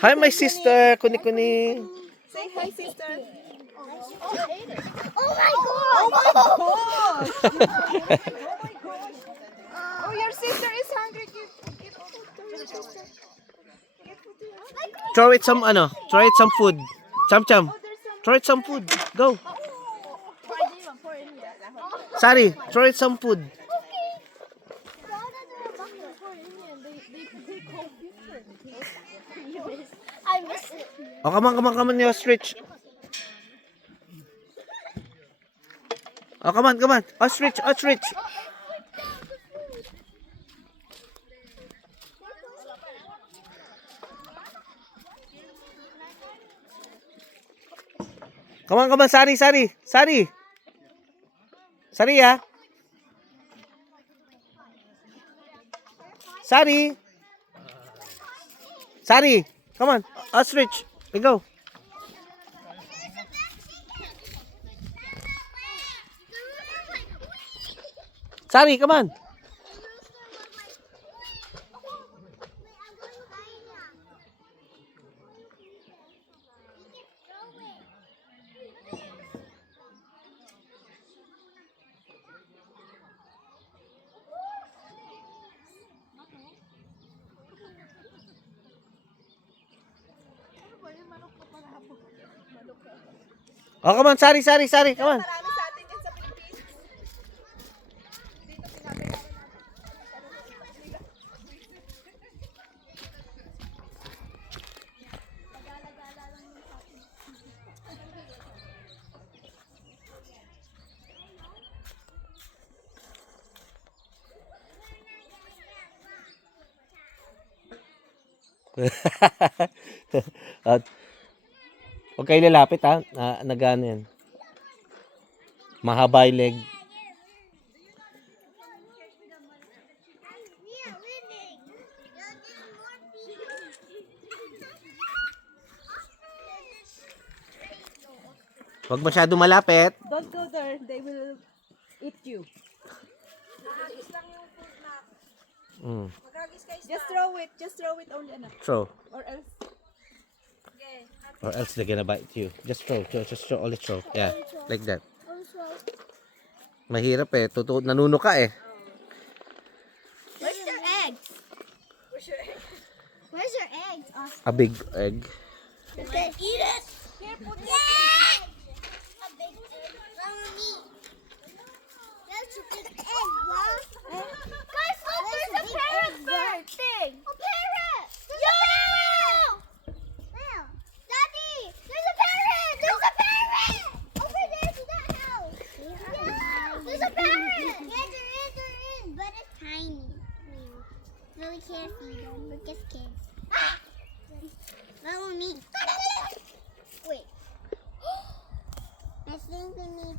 Hi, my sister. Kuni-kuni. Say hi, sister. Oh my god! Oh my god! Oh, your sister is hungry. Give food to your sister. Give food to her. Throw it some, throw it some food. Cham-cham. Throw it some food. Go. Sari, throw it some food. I miss it. Oh, come on, you ostrich. Oh, come on. Ostrich. Come on, Sari. Sari, ah. Sari, come on. Ostrich, we go. Sari, come on. Oh, come on, Sari, come on. Marami sa atin yan sa Pilipinas. Dito pinapayaran At huwag kayo lalapit, ha. Nagano yan. Mahaba yung leg. Huwag masyado malapit. Don't go there. They will eat you. Magagis lang yung food na. Magagis kayo. Just throw it only enough. Throw. Or else. Or else they're gonna bite you. Just throw. Only throw. Yeah, like that. Mahirap eh. Nanuno ka eh. Where's their eggs? Where's your eggs? A big egg. They eat